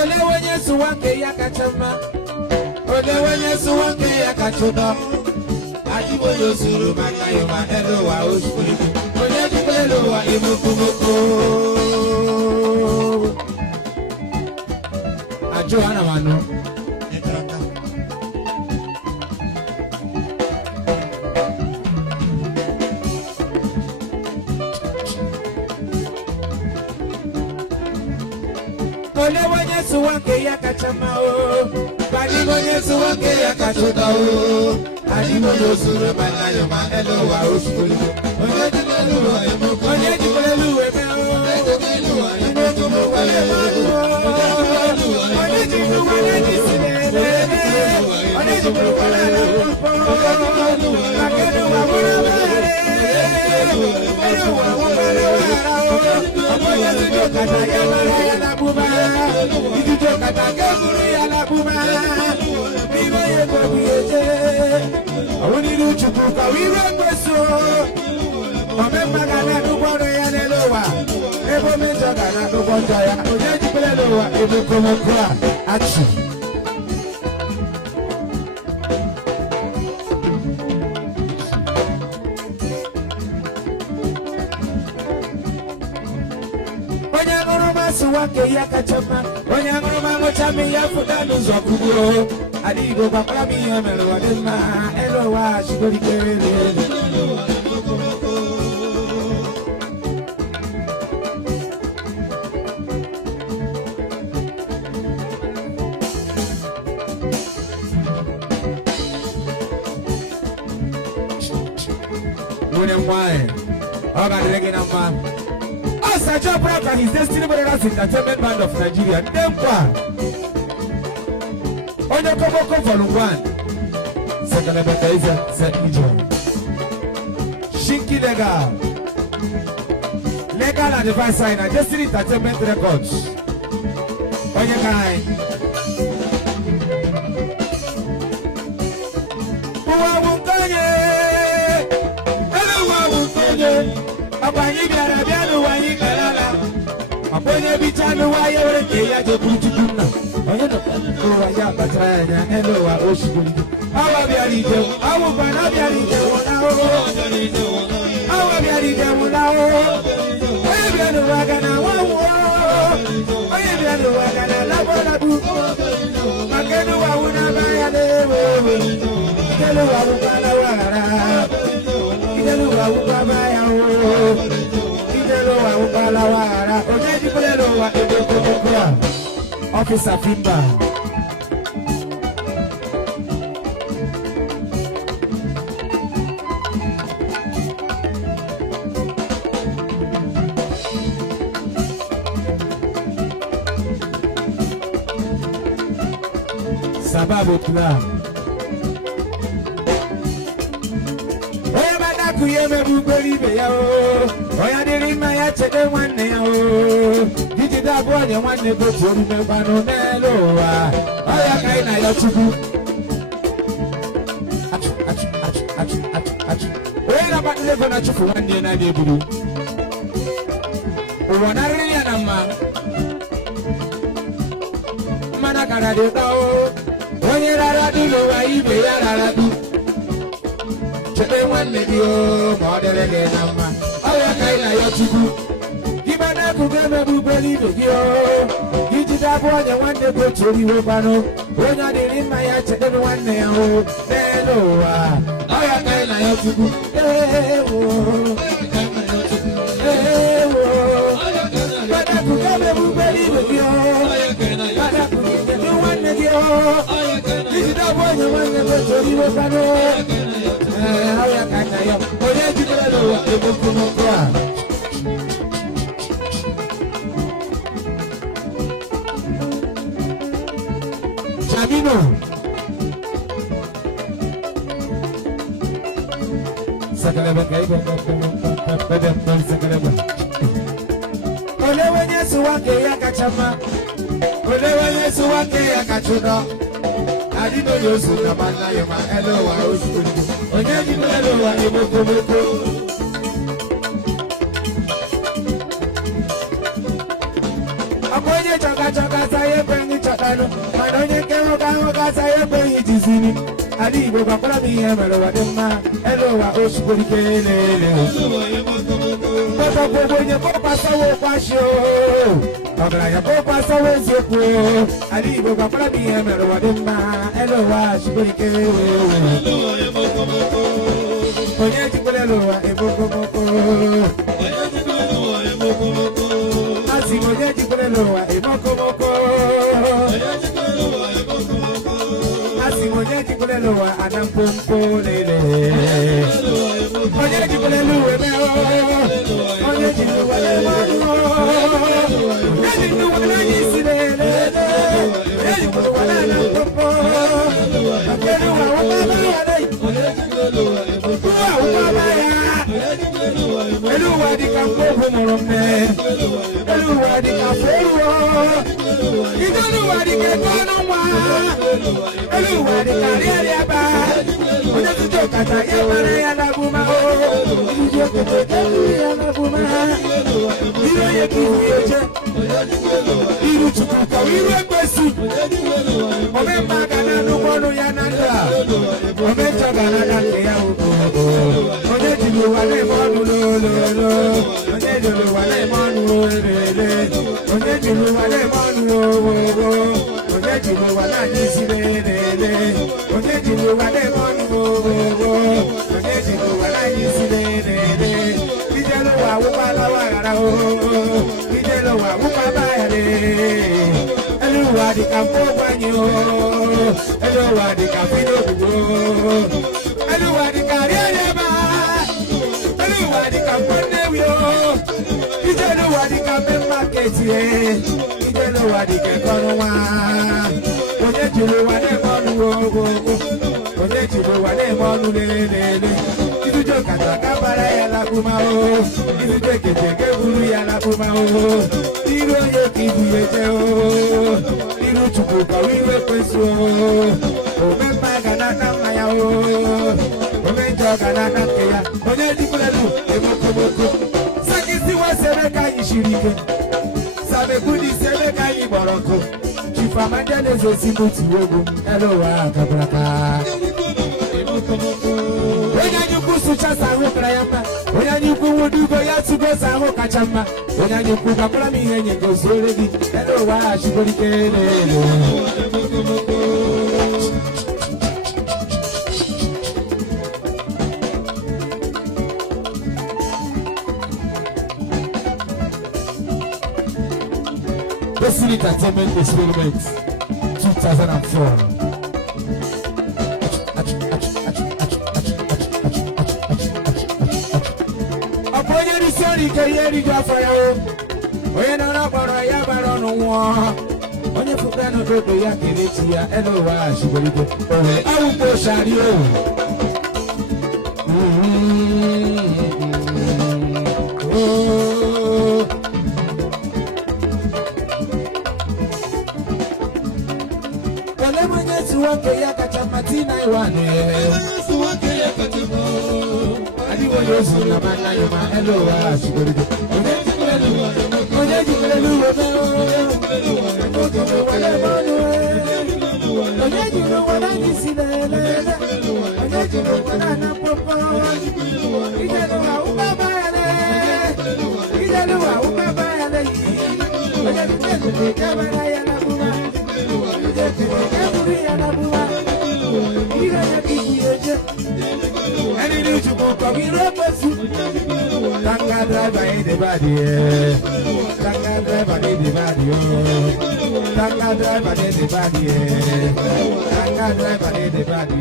Ole wenye suwanke ya kachama, ole wenye suwanke ya kachuda. Adibo yosuru makayo manelo wa oshuri. Onye jibelo wa imukumoko. Ajo ana mano. Ole wenye suwanke ya kachama o, badi wenye suwanke ya kachuda o. Adibo yosuru makayo manelo wa oshuri. Onye jibelo wa imukumoko. Onye jibelo wa imukumoko. Onye jibelo wa action. Wake ya kachama, onyangoma mochami ya fudanu zokuguro. Adigo bakla mi amelo adema, elo wa shigori kere. Mune mwae, oga direge na mwa. Sacha Brock and his Destiny Brothers Entertainment Band of Nigeria. Dempa Onye Koboko Volume 1 Second Bekaiza Zetnijo Shinky Legal and Advice Signer Destiny Entertainment Records Onye Kai Uwa Munkonye Uwa Munkonye Abanyi biara bialu wanyi kalala Aponye bichanu wa yewreke ya jokuchukuna Onye no kwa ya batranya endo wa oshiguli Awa biari jewu, awu bana biari jewu na o Awa biari jewu na o Oye bianu wagana wawu Oye bianu wagana labo labu Makenu wa una baya lewe Kelu wa ukala wara Kelu wa ukabaya o Officer Fimba Sababu tula Kuyeme bugoli be ya o oya diri na ya chede wanne ya o didi da bo nya wanne go tori me banu melo wa oya kai na ya chubu achu oya ba le bona chufu wanne na de buru o wana ri ya na mana kana de ta o oye rara du lo wa ibe ya rara du Chebe wanne dio modere ge nama Oya kaina yo chuku Gibana kugeme bubeli begio Gijida bonya wanne go chori wopano Onya dirima ya chebe wanne ya o Nelo wa Oya kaina yo chuku Bana kugeme bubeli begio Bana kugeme wanne dio Gijida bonya wanne go chori wopano Oya kanya yo, oye jibelo wa emukumoko. Chamino. Sakaleba kaiba sakaleba. Ole wenye suwake ya kachama, ole wenye suwake ya kachuda. Adido yosu kamana yoma elo wa oshuri. Onye jibelo wa imukumoko. Wano, Manonia Kama Saya Payitizini, Ali Bakwami Maradema, Hello, Oshurikele. Papa Bobonia Papa Sawo Pasho, Papa Papa Sawo Zoko, Ali Bakwami Maradema, Hello, Oshurikele. Oye Chipolelo, Eboko, Asimo Chipolelo, Eboko, Asimo Chipolelo, Adam Pompo, Lele. Oye Chipolelo, Oye Chipolelo, Eluwadi kampo morome, eluwadi kafewo, idaluwadi ketonwa, eluwadi kariaba, oja tujo kata yabare yalabuma o, tujo kata yalabuma, iro yekiyeje, iro chukuka, iro ekwesu, ome magana nukono yananda, ome chagana nakeya uko. Oye jilu wale monu lo, oye jilu wale monu le, oye jilu wale monu lo, oye jilu wale nisile le, oye jilu wale monu lo, oye jilu wale nisile le. Kijelo wa upala wara o, kijelo wa upala yale. Eluwa di kampo banyo, eluwa di kapino bugo, eluwa di kariere. Wadi kampane wio, ijelo wadi kambe marketi e, ijelo wadi kekonowa. Oye jilo wade monu wo, oye jilo wade monu le. Idujo kata kabara ya la kuma o, idujo kete bulu ya la kuma o. Iro ye kibuyeje o, iro chukuka wiwe kwesu o. Omemba ganana maya o, omemba ganana keya. Oye dipulelu, emoko. Sakisi wa sebeka yishirike, sabekudi sebeka yiboroko. Chifamandele zosimuti wogo, elo wa kabraka. Oya nyuku sucha sahu krayamba, oya nyuku wudugo ya sugo sahu kachamba, oya nyuku kapula mihenye gozolebi, elo wa shikorike. Destiny Entertainment Experiment 2004. Apoye ni sori ke yeri jo afaya o. Oye na na gboro ya baro nu won. Onye fuka no dodo ya kelechi ya elo wa shibolide. Owe awupo shari o. Wake ya kachamatina iwane wake ya kachamo adiwo yosu na mana yoma elo wa shigoride oje jikelu wale monu oje jilu wale jisilele oje jilu wale na popo ijelu wa ubaba yale oje jilu kabara ya na buma oje jilu kaburi ya na buma ira ya kiyeje eni ni chuko ko iro pesu tanga driver in the body tanga driver in the body tanga driver in the body tanga driver in the body